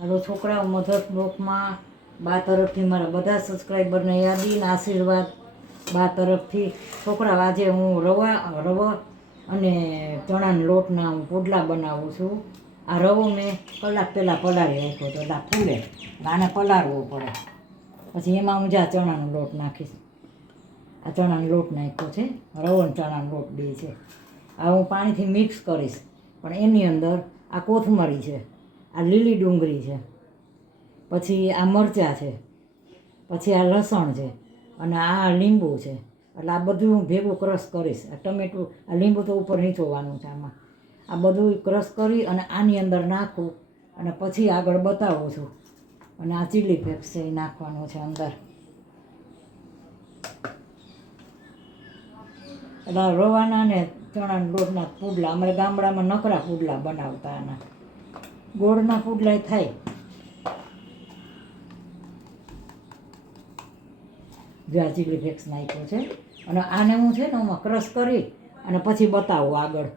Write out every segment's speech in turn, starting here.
હાલો છોકરાઓ, મધર બ્લોકમાં બા તરફથી મારા બધા સબસ્ક્રાઈબરને યાદી અને આશીર્વાદ. બા તરફથી છોકરાઓ, આજે હું રવા અને ચણાના લોટના પુડલા બનાવું છું. આ રવો મેં કલાક પહેલાં પલાળી રાખ્યો હતો, એટલે આ ફૂલે આને પલાળવો પડે. પછી એમાં હું ચણાનો લોટ નાખીશ. આ ચણાનો લોટ નાખ્યો છે, રવો અને ચણાનો લોટ બે છે. આ હું પાણીથી મિક્સ કરીશ, પણ એની અંદર આ કોથમરી છે, આ લીલી ડુંગળી છે, પછી આ મરચાં છે, પછી આ લસણ છે, અને આ લીંબુ છે. એટલે આ બધું હું ભેગું ક્રશ કરીશ. આ ટમેટું, આ લીંબુ તો ઉપર નીચોવાનું છે આમાં. આ બધું ક્રશ કરી અને આની અંદર નાખું અને પછી આગળ બતાવું છું. અને આ ચીલી ફ્લેક્સ છે એ નાખવાનું છે અંદર. એટલે રવાના ને ચણાના લોટના પુડલા, અમારે ગામડામાં નકરા પુડલા બનાવતા. આના ગોળના પુડલા થાય. જો આ ચીલી ફ્લેક્સ નાખ્યો છે અને આને હું છે ને હું ક્રશ કરી અને પછી બતાવું આગળ.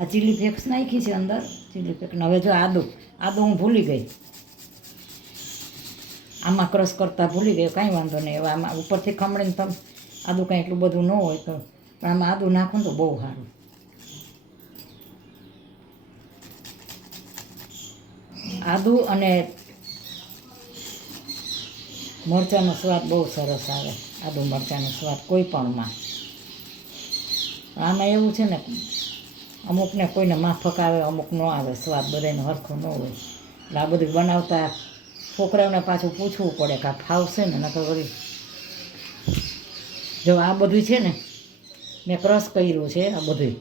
આ ચીલી ફ્લેક્સ નાખી છે અંદર, ચીલી ફ્લેક્સ. હવે જો આદુ હું ભૂલી ગઈ, આમાં ક્રશ કરતાં ભૂલી ગઈ. કાંઈ વાંધો નહીં. હવે આમાં ઉપરથી ખમણીને તમે આદુ કાંઈ એટલું બધું ન હોય તો, પણ આમાં આદુ નાખો તો બહુ સારું. આદુ અને મરચાંનો સ્વાદ બહુ સરસ આવે. આદુ મરચાંનો સ્વાદ કોઈ પણમાં. આમાં એવું છે ને, અમુકને કોઈને માફક આવે, અમુક ન આવે સ્વાદ, બધાનો સરખો ન હોય. એટલે આ બધું બનાવતા છોકરાઓને પાછું પૂછવું પડે કે આ ફાવશે ને, નકર વળી. જો આ બધું છે ને મેં ક્રશ કર્યું છે આ બધું.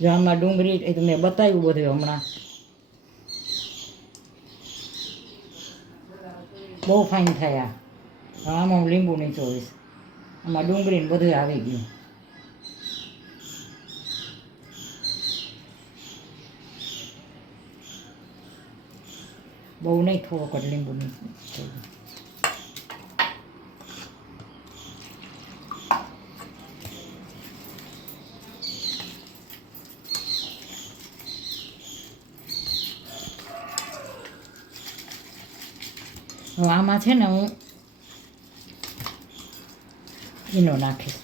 જો આમાં ડુંગળી એ તો મેં બતાવ્યું બધું હમણાં. બહુ ફાઇન થાય. આમાં હું લીંબુ નીચોવીશ. આમાં ડુંગળી ને બધું આવી ગયું. બહુ નહીં, થોડોક જ લીંબુ નીચોવીશ. હવે આમાં છે ને હું ઈનો નાખીશ.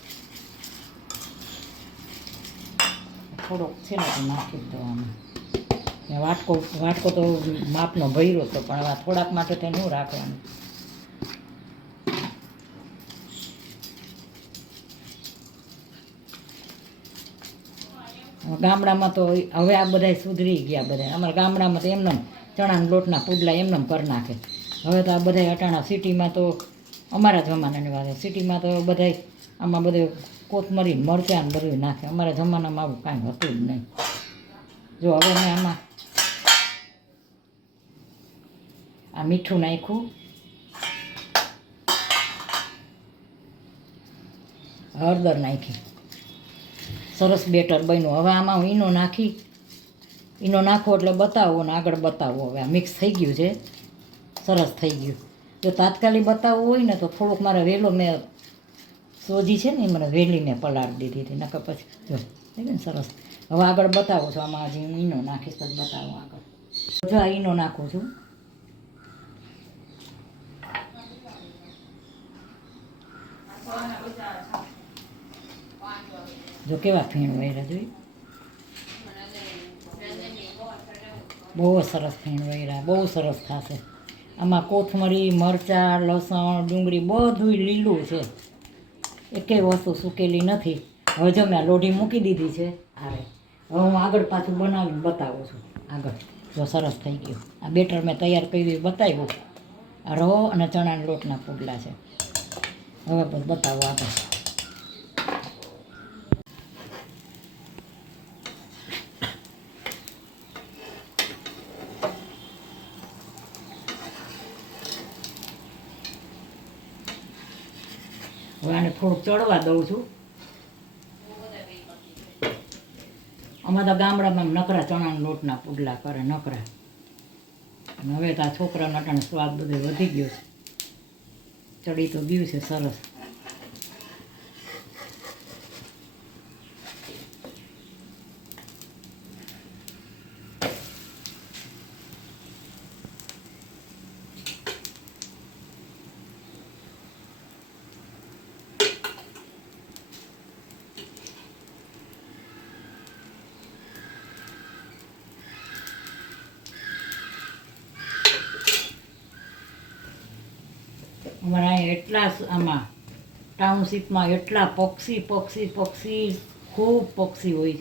થોડોક છે ને તો નાખી દો આમાં. વાટકો તો માપનો ભર્યો હતો, પણ હવે થોડાક માટે તે ન રાખવાનું. ગામડામાં તો હવે આ બધા સુધરી ગયા. બધા અમારા ગામડામાં તો એમને ચણાના લોટના પુડલા એમને કરી નાખે. હવે તો આ બધા અટાણા સિટીમાં તો, અમારા જમાનાની વાત, સિટીમાં તો બધા આમાં બધું કોથમરી મરચાં ને બધું નાખે. અમારા જમાનામાં આવું કાંઈ હતું જ નહીં. જો હવે મેં આમાં આ મીઠું નાખ્યું, હળદર નાખી, સરસ બેટર બન્યું. હવે આમાં હું ઈનો નાખો એટલે બતાવો ને આગળ બતાવો. હવે આ મિક્સ થઈ ગયું છે, સરસ થઈ ગયું. જો તાત્કાલિક બતાવવું હોય ને તો થોડુંક મારે વહેલો, મેં સોજી છે ને એ મને વહેલી મેં પલાળી દીધી હતી, નકર પછી જો થઈ ગયું ને સરસ. હવે આગળ બતાવું છું. આમાં હજી હું ઈનો નાખીશ તો બતાવું આગળ. જો આ ઈનો નાખું છું. જો કેવા ફીણ વૈરા જોઈ, બહુ સરસ ફીણ વૈરા, બહુ સરસ થશે. આમાં કોથમરી, મરચાં, લસણ, ડુંગળી બધું લીલું છે, એકેય વસ્તુ સૂકેલી નથી. હવે જો મેં લોઢી મૂકી દીધી છે. હવે હું આગળ પાછું બનાવીને બતાવું છું આગળ. જો સરસ થઈ ગયું. આ બેટર મેં તૈયાર કર્યું બતાવ્યું. આ રવો અને ચણાના લોટના પુડલા છે. હવે બસ બતાવો આગળ. હવે આને થોડુંક ચડવા દઉં છું. અમારા ગામડામાં નકરા ચણાના લોટના પુડલા કરે, નકરા. અને હવે તો આ છોકરાના અટાણે સ્વાદ બધો વધી ગયો છે, ચડી તો ગયું છે સરસ. અમારા અહીંયા એટલા આમાં ટાઉનશીપમાં એટલા પક્ષી ખૂબ પક્ષી હોય.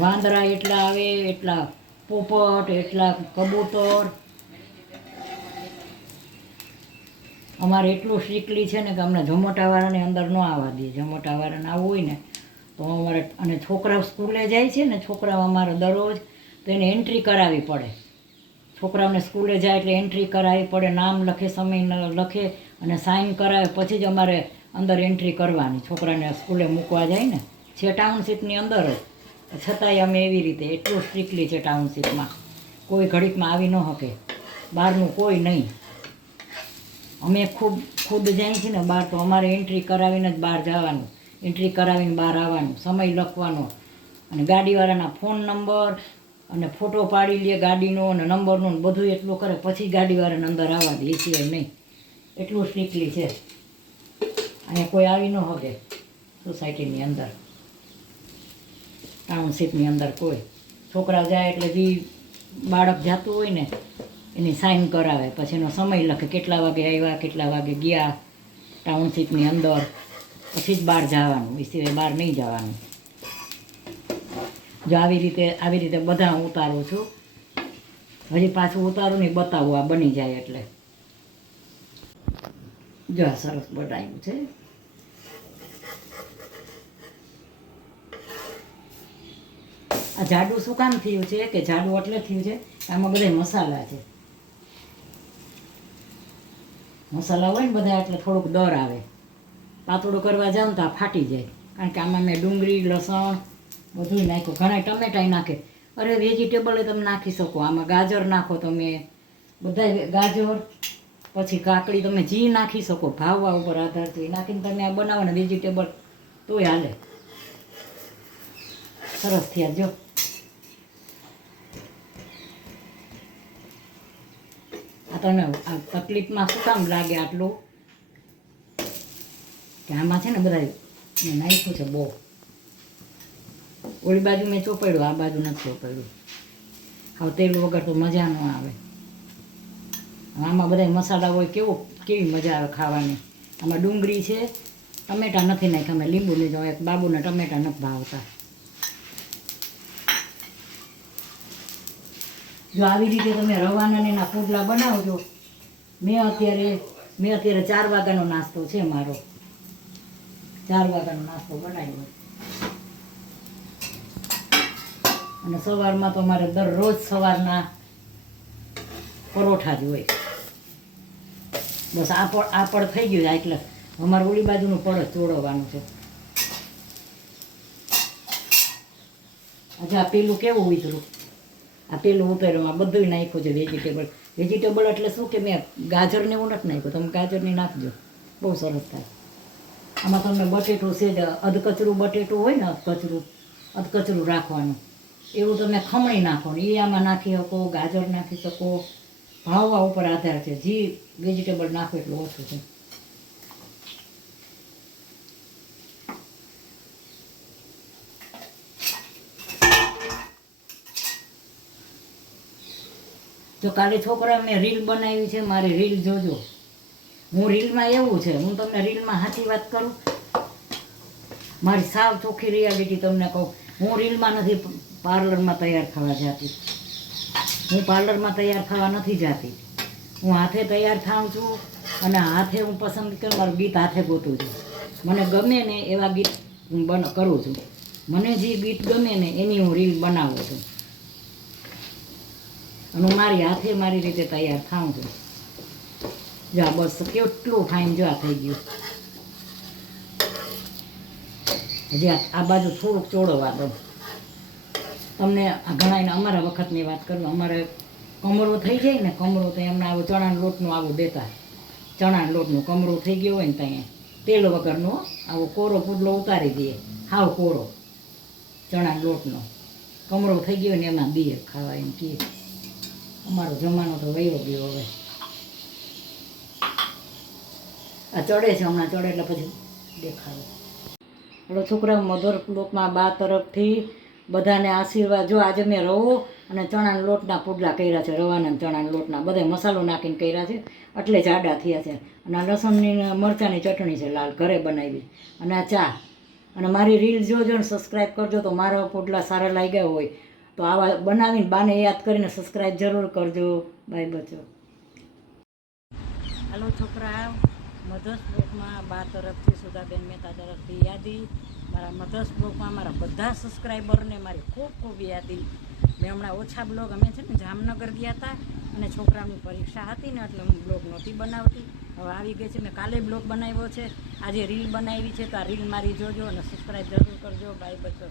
વાંદરા એટલા આવે, એટલા પોપટ, એટલા કબૂતર. અમારે એટલું સ્ટ્રિક્ટલી છે ને કે અમને ઝોમેટાવાળાને અંદર ન આવવા દે. ઝોમેટાવાળાને આવવું હોય ને તો અમારે, અને છોકરાઓ સ્કૂલે જાય છે ને, છોકરાઓ અમારે દરરોજ તો એને એન્ટ્રી કરાવવી પડે. છોકરાઓને સ્કૂલે જાય એટલે એન્ટ્રી કરાવવી પડે, નામ લખે, સમય લખે અને સાઇન કરાવે પછી જ અમારે અંદર એન્ટ્રી કરવાની. છોકરાને સ્કૂલે મૂકવા જાય ને, છે ટાઉનશીપની અંદર જ, છતાંય અમે એવી રીતે એટલું સ્ટ્રિક્ટલી છે ટાઉનશીપમાં. કોઈ ઘડીકમાં આવી ન શકે, બહારનું કોઈ નહીં. અમે ખુદ જાય છે ને બહાર તો અમારે એન્ટ્રી કરાવીને જ બહાર જવાનું, એન્ટ્રી કરાવીને બહાર આવવાનું, સમય લખવાનો, અને ગાડીવાળાના ફોન નંબર અને ફોટો પાડી લે ગાડીનો અને નંબરનો ને બધું એટલું કરે પછી ગાડીવાળાને અંદર આવવા દે, એ સિવાય નહીં. એટલું સ્ટ્રિક્ટલી છે. અહીંયા કોઈ આવી ન શકે સોસાયટીની અંદર, ટાઉનશીપની અંદર કોઈ. છોકરા જાય એટલે જે બાળક જતું હોય ને એની સાઇન કરાવે, પછી એનો સમય લખે, કેટલા વાગે આવ્યા, કેટલા વાગે ગયા ટાઉનશીપની અંદર, પછી જ બહાર જવાનું, એ સિવાય બહાર નહીં જવાનું. જો આવી રીતે બધા હું ઉતારું છું. હજી પાછું ઉતારું નહીં, બતાવું આ બની જાય એટલે. જો આ સરસ બનાવ્યું છે. આ જાડું શું કામ થયું છે કે જાડું એટલે થયું છે આમાં બધા મસાલા છે. મસાલા હોય ને બધા એટલે થોડુંક દર આવે. પાતળું કરવા જાઉં તો આ ફાટી જાય, કારણ કે આમાં મેં ડુંગળી, લસણ બધું નાખ્યું. ઘણા ટમેટાય નાખે. અરે વેજીટેબલ તમે નાખી શકો, આમાં ગાજર નાખો તમે, બધા ગાજર, પછી કાકડી, તમે જી નાખી શકો, ભાવવા ઉપર આધાર છે. નાખીને તમે આ બનાવો ને વેજીટેબલ તોય હાલે. સરસ થયા. જો આ તને આ તકલીફમાં શું કામ લાગે આટલું, કે આમાં છે ને બધા મેં નાખ્યું છે બહુ. ઓલી બાજુ મેં ચોપાડ્યું, આ બાજુ નથી ચોપાડ્યું. હવે તેલ વગર તો મજા ન આવે. આમાં બધા મસાલા હોય, કેવી મજા આવે ખાવાની. આમાં ડુંગળી છે, ટમેટા નથી નાખ્યા, અમે લીંબુ લીધો. એક બાબુને ટમેટા નથી ભાવતા. જો આવી રીતે તમે રવાના એના પુડલા બનાવજો. મેં અત્યારે 4 વાગ્યાનો નાસ્તો છે મારો. 4 વાગ્યાનો નાસ્તો બનાવ્યો. અને સવારમાં તો અમારે દરરોજ સવારના પરોઠા જ હોય. બસ આ પડ થઈ ગયું એટલે અમારે ઓલી બાજુનું પડ જ ચોળવવાનું છે. આજે આ પેલું કેવું ઉતરું, આ પેલું ઉતાર્યું, બધું નાખ્યું છે વેજીટેબલ એટલે શું કે મેં ગાજરને એવું નથી નાખ્યું. તમે ગાજરની નાખજો, બહુ સરસ થાય. આમાં તમને બટેટું છે જ, અધકચરું બટેટું હોય ને, અધકચરું રાખવાનું, એવું તમે ખમણી નાખો ને એ આમાં નાખી શકો, ગાજર નાખી શકો. ભાવવા ઉપર આધાર છે, જે વેજીટેબલ નાખો એટલું ઓછું છે. જો કાલે છોકરા મેં રીલ બનાવી છે, મારી રીલ જોજો. હું રીલમાં એવું છે, હું તમને રીલમાં સાચી વાત કરું, મારી સાવ ચોખ્ખી રિયાલિટી તમને કહું. હું રીલમાં નથી પાર્લરમાં તૈયાર થવા જતી. હું પાર્લરમાં તૈયાર થવા નથી જતી. હું હાથે તૈયાર થાઉં છું, અને હાથે હું પસંદ કરું, મારું ગીત હાથે ગોતું છું. મને ગમે ને એવા ગીત હું કરું છું. મને જે ગીત ગમે ને એની હું રીલ બનાવું છું, અને હું મારી હાથે મારી રીતે તૈયાર થાઉં છું. જો બસ કેટલું ફાઇન જો આ થઈ ગયું. હજી આ બાજુ થોડુંક ચોળવા દઉં તમને. ઘણા અમારા વખતની વાત કરું, અમારે કમરો થઈ જાય ને, કમરો તો એમને આવું ચણાના લોટનું આવું દેતા. ચણાના લોટનું કમરો થઈ ગયો હોય ને ત્યાં તેલ વગરનો આવો કોરો પુડલો ઉતારી દઈએ, હાવ કોરો ચણાના લોટનો કમરો થઈ ગયો ને એમાં દઈએ ખાવા. એમ કહીએ અમારો જમાનો તો વયો ગયો. હવે આ ચડે છે, હમણાં ચડે એટલે પછી દેખાડો. એટલે છોકરા મધર લોકમાં બા તરફથી બધાને આશીર્વાદ. જો આજે મેં રવો અને ચણાના લોટના પુડલા કર્યા છે, રવાના ચણાના લોટના, બધા મસાલો નાખીને કર્યા છે, એટલે જાડા થયા છે. અને આ લસણની ને મરચાંની ચટણી છે લાલ, ઘરે બનાવી. અને આ ચા. અને મારી રીલ જોજો ને સબસ્ક્રાઈબ કરજો. તો મારા પોટલા સારા લાગ્યા હોય તો આવા બનાવીને બાને યાદ કરીને સબસ્ક્રાઈબ જરૂર કરજો. બાય બચો. હાલો છોકરા, મધર્સ બ્લોગમાં બા તરફથી, સુધાબેન મહેતા તરફથી યાદી. મારા મધર્સ બ્લોગમાં મારા બધા સબસ્ક્રાઈબરને મારી ખૂબ ખૂબ યાદી. મેં હમણાં ઓછા બ્લોગ, અમે છે ને જામનગર ગયા હતા અને છોકરાની પરીક્ષા હતી ને એટલે હું બ્લોગ નહોતી બનાવતી. હવે આવી ગઈ છે. મેં કાલે બ્લોગ બનાવ્યો છે, આજે રીલ બનાવી છે. તો આ રીલ મારી જોજો અને સબસ્ક્રાઈબ જરૂર કરજો. બાય બચો.